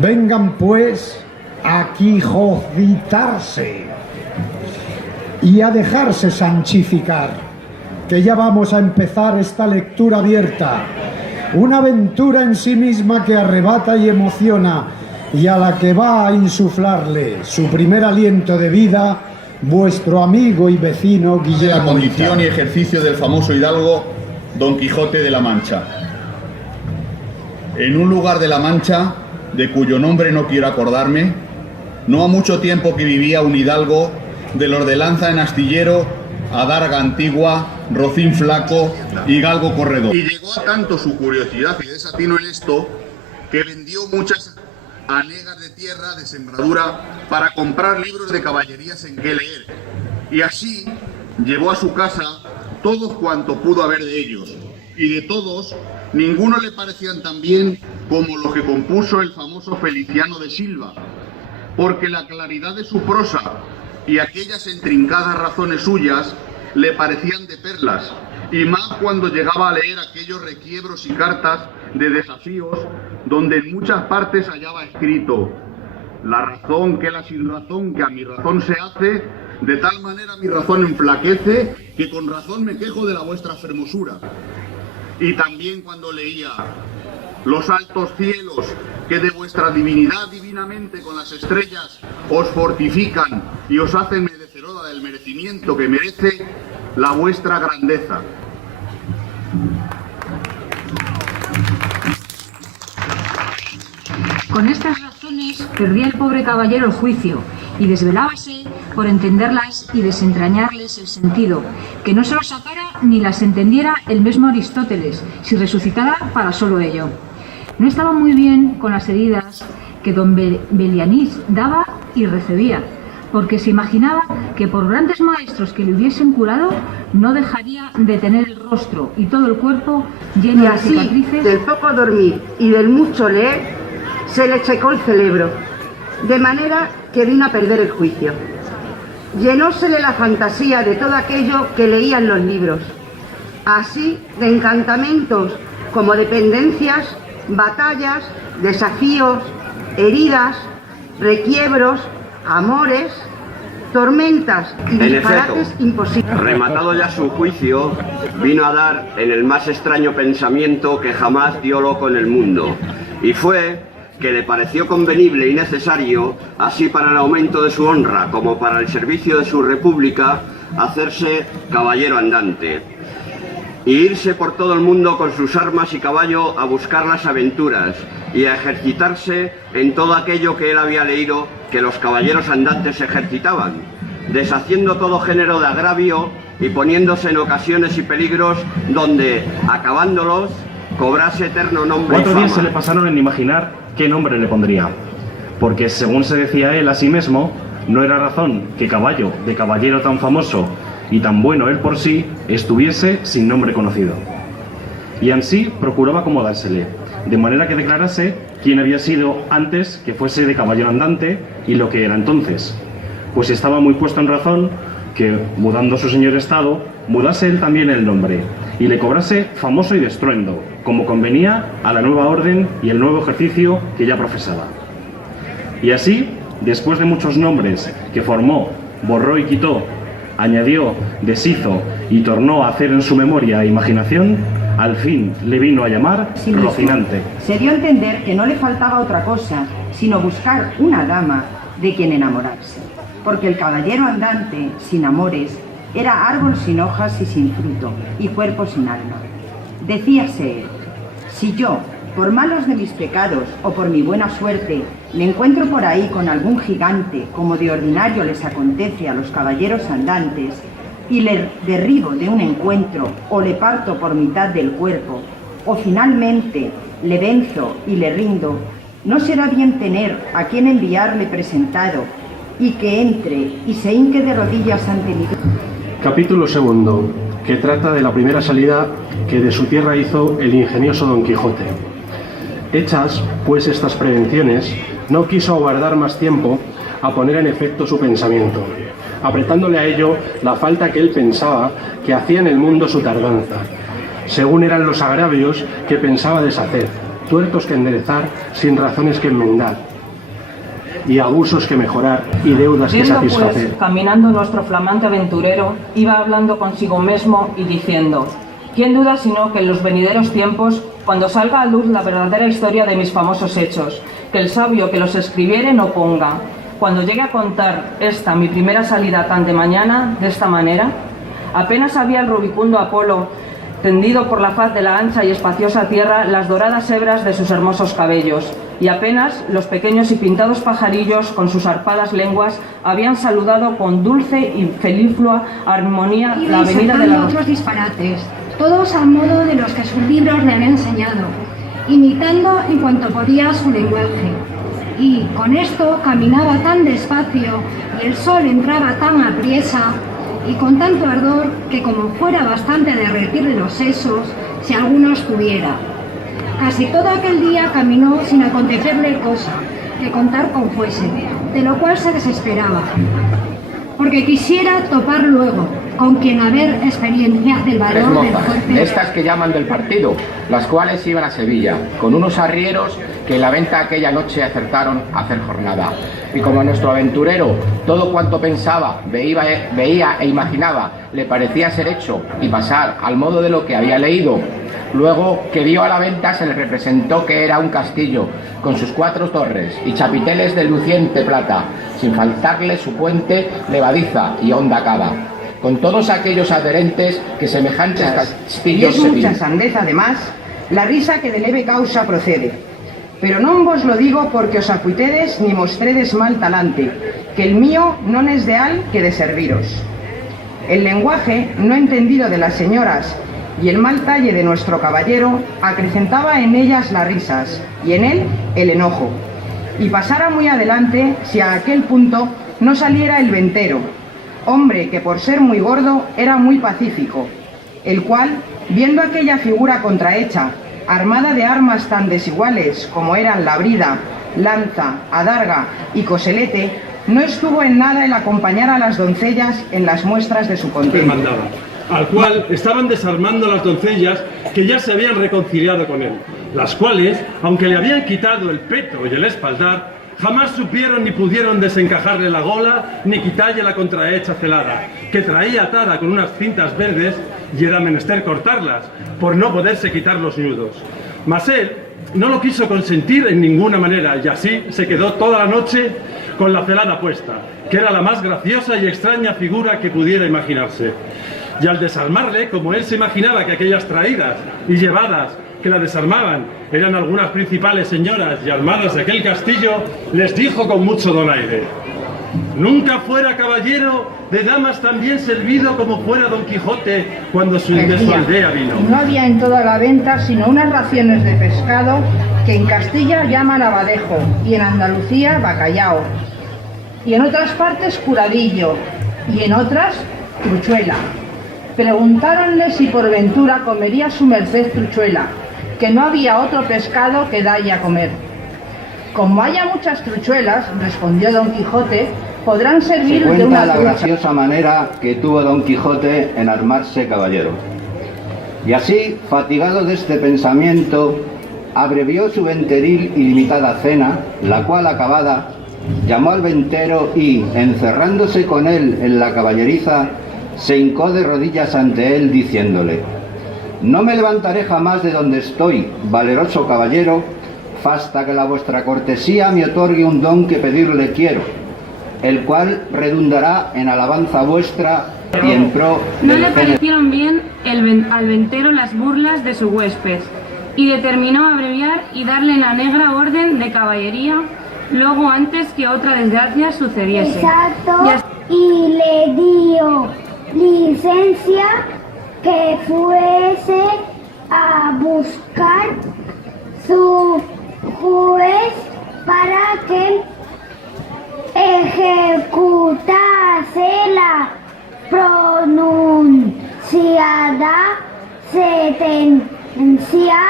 Vengan pues a quijotitarse y a dejarse sanchificar, que ya vamos a empezar esta lectura abierta, una aventura en sí misma que arrebata y emociona, y a la que va a insuflarle su primer aliento de vida vuestro amigo y vecino Guillermo. La condición y ejercicio del famoso hidalgo Don Quijote de la Mancha. En un lugar de la Mancha, de cuyo nombre no quiero acordarme, no ha mucho tiempo que vivía un hidalgo de los de lanza en astillero, adarga antigua, rocín flaco y galgo corredor. Y llegó a tanto su curiosidad y desatino en esto, que vendió muchas hanegas de tierra de sembradura para comprar libros de caballerías en que leer, y así llevó a su casa todos cuanto pudo haber de ellos, y de todos ninguno le parecían tan bien como los que compuso el famoso Feliciano de Silva, porque la claridad de su prosa y aquellas intrincadas razones suyas le parecían de perlas, y más cuando llegaba a leer aquellos requiebros y cartas de desafíos donde en muchas partes hallaba escrito: la razón que la sin razón que a mi razón se hace, de tal manera mi razón enflaquece, que con razón me quejo de la vuestra fermosura. Y también cuando leía: los altos cielos que de vuestra divinidad divinamente con las estrellas os fortifican y os hacen merecedora del merecimiento que merece la vuestra grandeza. Con estas razones perdía el pobre caballero el juicio y desvelábase por entenderlas y desentrañarles el sentido, que no se los sacara ni las entendiera el mismo Aristóteles, si resucitara para solo ello. No estaba muy bien con las heridas que don Belianís daba y recibía, porque se imaginaba que por grandes maestros que le hubiesen curado, no dejaría de tener el rostro y todo el cuerpo lleno de cicatrices. Del poco dormir y del mucho leer, se le checó el cerebro, de manera que vino a perder el juicio. Llenósele la fantasía de todo aquello que leía en los libros, así de encantamentos como de pendencias, batallas, desafíos, heridas, requiebros, amores, tormentas y disparates imposibles. Rematado ya su juicio, vino a dar en el más extraño pensamiento que jamás dio loco en el mundo, y fue que le pareció convenible y necesario, así para el aumento de su honra como para el servicio de su república, hacerse caballero andante y irse por todo el mundo con sus armas y caballo a buscar las aventuras y a ejercitarse en todo aquello que él había leído que los caballeros andantes se ejercitaban, deshaciendo todo género de agravio y poniéndose en ocasiones y peligros donde, acabándolos, cobrase eterno nombre y fama. 4 días se le pasaron en imaginar qué nombre le pondría, porque según se decía él a sí mismo, no era razón que caballo de caballero tan famoso y tan bueno él por sí estuviese sin nombre conocido. Y ansí procuraba acomodársele, de manera que declarase quién había sido antes que fuese de caballero andante y lo que era entonces, pues estaba muy puesto en razón que, mudando su señor estado, mudase él también el nombre y le cobrase famoso y de estruendo, como convenía a la nueva orden y el nuevo ejercicio que ya profesaba. Y así, después de muchos nombres que formó, borró y quitó, añadió, deshizo y tornó a hacer en su memoria e imaginación, al fin le vino a llamar Rocinante. Se dio a entender que no le faltaba otra cosa, sino buscar una dama de quien enamorarse, porque el caballero andante, sin amores, era árbol sin hojas y sin fruto, y cuerpo sin alma. Decíase él: si yo, por malos de mis pecados o por mi buena suerte, me encuentro por ahí con algún gigante, como de ordinario les acontece a los caballeros andantes, y le derribo de un encuentro, o le parto por mitad del cuerpo, o finalmente le venzo y le rindo, no será bien tener a quien enviarle presentado, y que entre y se hinque de rodillas ante mi... Capítulo 2, que trata de la primera salida que de su tierra hizo el ingenioso Don Quijote. Hechas, pues, estas prevenciones, no quiso aguardar más tiempo a poner en efecto su pensamiento, apretándole a ello la falta que él pensaba que hacía en el mundo su tardanza, según eran los agravios que pensaba deshacer, tuertos que enderezar sin razones que enmendar, y abusos que mejorar y deudas que satisfacer. Pues, caminando nuestro flamante aventurero, iba hablando consigo mismo y diciendo: ¿quién duda sino que en los venideros tiempos, cuando salga a luz la verdadera historia de mis famosos hechos, que el sabio que los escribiere no ponga, cuando llegue a contar esta mi primera salida tan de mañana, de esta manera? Apenas había el rubicundo Apolo tendido por la faz de la ancha y espaciosa tierra las doradas hebras de sus hermosos cabellos, y apenas los pequeños y pintados pajarillos con sus arpadas lenguas habían saludado con dulce y feliflua armonía la avenida de la... otros disparates, todos al modo de los que sus libros le habían enseñado, imitando en cuanto podía su lenguaje. Y con esto caminaba tan despacio y el sol entraba tan apriesa y con tanto ardor que como fuera bastante a derretirle los sesos si alguno estuviera. Casi todo aquel día caminó sin acontecerle cosa que contar con fuese, de lo cual se desesperaba, porque quisiera topar luego con quien haber experiencia del valor del fuerte. Estas que llaman del partido, las cuales iban a Sevilla, con unos arrieros que en la venta aquella noche acertaron a hacer jornada. Y como a nuestro aventurero todo cuanto pensaba, veía e imaginaba le parecía ser hecho y pasar al modo de lo que había leído, luego que vio a la venta se le representó que era un castillo con sus 4 torres y chapiteles de luciente plata, sin faltarle su puente levadiza y honda cava, con todos aquellos adherentes que semejantes castillos y es mucha sandez además la risa que de leve causa procede. Pero non vos lo digo porque os acuitedes ni mostredes mal talante, que el mío non es de al que de serviros. El lenguaje no entendido de las señoras y el mal talle de nuestro caballero acrecentaba en ellas las risas y en él el enojo, y pasara muy adelante si a aquel punto no saliera el ventero, hombre que por ser muy gordo era muy pacífico, el cual, viendo aquella figura contrahecha, armada de armas tan desiguales como eran la brida, lanza, adarga y coselete, no estuvo en nada el acompañar a las doncellas en las muestras de su contento. Al cual estaban desarmando las doncellas que ya se habían reconciliado con él, las cuales, aunque le habían quitado el peto y el espaldar, jamás supieron ni pudieron desencajarle la gola ni quitarle la contrahecha celada, que traía atada con unas cintas verdes y era menester cortarlas, por no poderse quitar los nudos. Mas él no lo quiso consentir en ninguna manera y así se quedó toda la noche con la celada puesta, que era la más graciosa y extraña figura que pudiera imaginarse. Y al desarmarle, como él se imaginaba que aquellas traídas y llevadas que la desarmaban eran algunas principales señoras y armadas de aquel castillo, les dijo con mucho donaire: nunca fuera caballero de damas tan bien servido como fuera Don Quijote cuando de su aldea vino. No había en toda la venta sino unas raciones de pescado que en Castilla llaman abadejo y en Andalucía bacallao, y en otras partes curadillo y en otras truchuela. Preguntáronle si por ventura comería su merced truchuela, que no había otro pescado que dalle a comer. Como haya muchas truchuelas, respondió Don Quijote, podrán servir de una la graciosa manera que tuvo Don Quijote en armarse caballero. Y así, fatigado de este pensamiento, abrevió su venteril y limitada cena, la cual acabada, llamó al ventero y, encerrándose con él en la caballeriza, se hincó de rodillas ante él diciéndole: no me levantaré jamás de donde estoy, valeroso caballero, hasta que la vuestra cortesía me otorgue un don que pedirle quiero, el cual redundará en alabanza vuestra y en pro del... No le parecieron bien al ventero las burlas de su huésped, y determinó abreviar y darle la negra orden de caballería luego antes que otra desgracia sucediese. Exacto, y le dio licencia que fuese a buscar su juez para que ejecutase la pronunciada sentencia.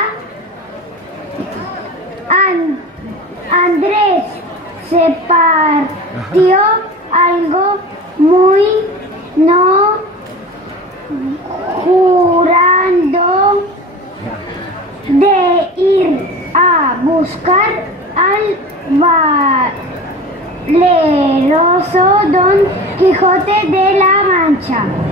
Andrés se partió algo muy no jurando de ir a buscar al valeroso Don Quijote de la Mancha.